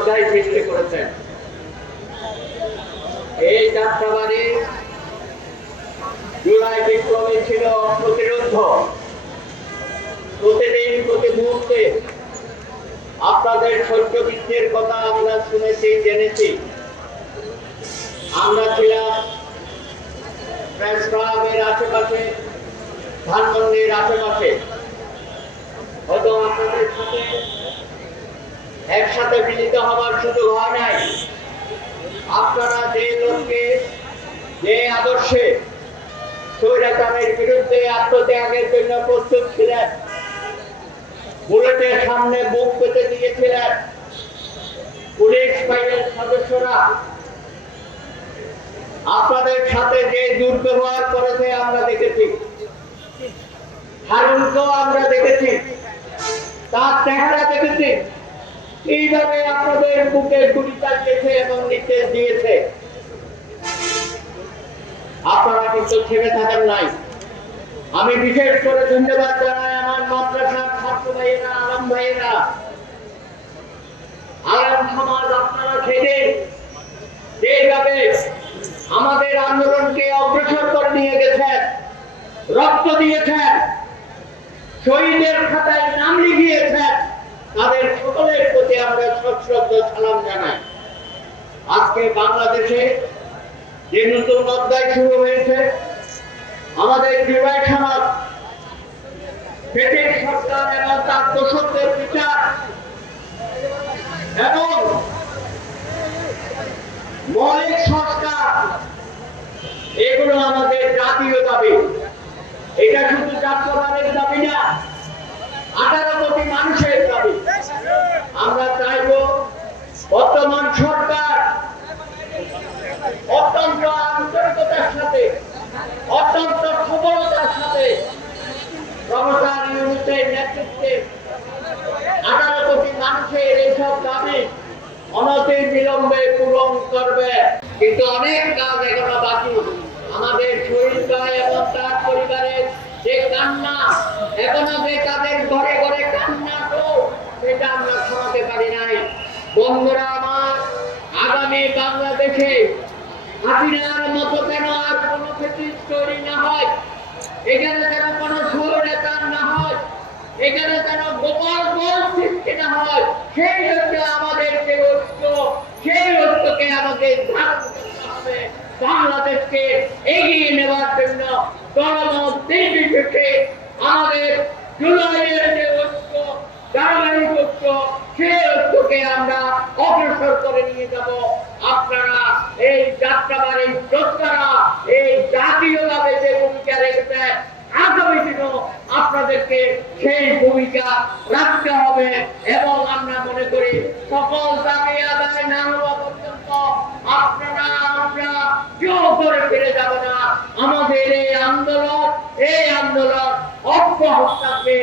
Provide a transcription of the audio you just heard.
অধ্যায় সৃষ্টি করেছেন। এই যাত্রাবাড়ি জুলাই বিপ্লবে ছিল প্রতিরোধ। প্রতিদিন প্রতি মুহূর্তে আপনাদের সহ্য বৃদ্ধির কথা আমরা শুনেছি, জেনেছি। আমরা ছিলাম প্রেস ক্লাবের আশেপাশে, ধানমন্ডির আশেপাশে। হয়তো আপনাদের সাথে একসাথে মিলিত হওয়ার সুযোগ হয় নাই। আপনারা যে লোককে, যে আদর্শে স্বৈরাচারের বিরুদ্ধে আত্মত্যাগের জন্য প্রস্তুত ছিলেন, বুলেটের সামনে বুক পেতে দিয়েছিলেন, পুলিশ বাহিনীর সদস্যরা আপনাদের সাথে যে দুর্ব্যবহার করেছে আমরা দেখেছি। হারুনকেও আমরা দেখেছি, তার চেহারা দেখেছি, এইভাবে আপনাদের বুকে গুলি চালিয়েছে এবং নির্দেশ দিয়েছে। আপনারা কিন্তু থেমে থাকেন নাই। আমি বিশেষ করে ধন্যবাদ জানাই আমার মাদ্রাসার ছাত্র ভাইয়েরা, আলম ভাইয়েরা, আলম সমাজ। আপনারা সেদিন যেভাবে আমাদের আন্দোলনকে অগ্রসর করে নিয়ে গেছেন, রক্ত দিয়েছেন, শহীদের খাতায় নাম লিখিয়েছেন, তাদের সকলের প্রতি আমরা সশ্রদ্ধ সালাম জানাই। আজকে বাংলাদেশে যে নতুন অধ্যায় শুরু হয়েছে, আমাদের জুলাই সনদ, ব্রিটিশ সরকার এবং তার দোষকদের বিচার এবং মৌলিক সংস্কার, এগুলো আমাদের জাতীয় দাবি। এটা শুধু জাতীয়বাদের দাবি না, 18 কোটি মানুষের দাবি। আমরা চাইব বর্তমান সরকার অত্যন্ত আন্তরিকতার সাথে, অত্যন্ত সফলতার সাথে প্রফেসর ইউনূসের নেতৃত্বে 18 কোটি মানুষের এইসব দাবি অনতি বিলম্বে পূরণ করবে। কিন্তু অনেক কাজ এখনো বাকি। আমাদের শহীদ ভাই এবং তার পরিবারের যে কান্না, এখনো যে তাদের ঘরে ঘরে কান্না, তো সেটা আমরা শোনাতে পারি নাই। বন্ধুরা আমার, আগামী বাংলাদেশে হাসিনার মতো যেন আর কোনো ফ্যাসিস্ট তৈরি না হয়, এখানে যেন কোনো স্বৈরাচার না হয়, এখানে যেন গোপাল গোল সৃষ্টি না হয়, সেই জন্য আমাদের যে ঐক্য, সেই ঐক্যকে আমাদের ধারণ করতে হবে। বাংলাদেশকে এগিয়ে নেওয়ার জন্য গণমত নির্বিশেষে আমাদের জুলাইয়ের যে ঐক্য, ধারাবাহিক ঐক্য, সেই ঐক্যকে আমরা অগ্রসর করে নিয়ে যাব। আপনারা এই যাত্রাবাড়ির যোদ্ধারা এই জাতীয়ভাবে যে ভূমিকা রেখেছে, আগামী দিনও আপনাদেরকে সেই ভূমিকা রাখতে হবে। এবং আমরা মনে করি সকল দাবি আদায় না হওয়া পর্যন্ত আপনারা আমরা কেউ করে ফিরে যাব না। আমাদের এই আন্দোলন অব্যাহত থাকবে।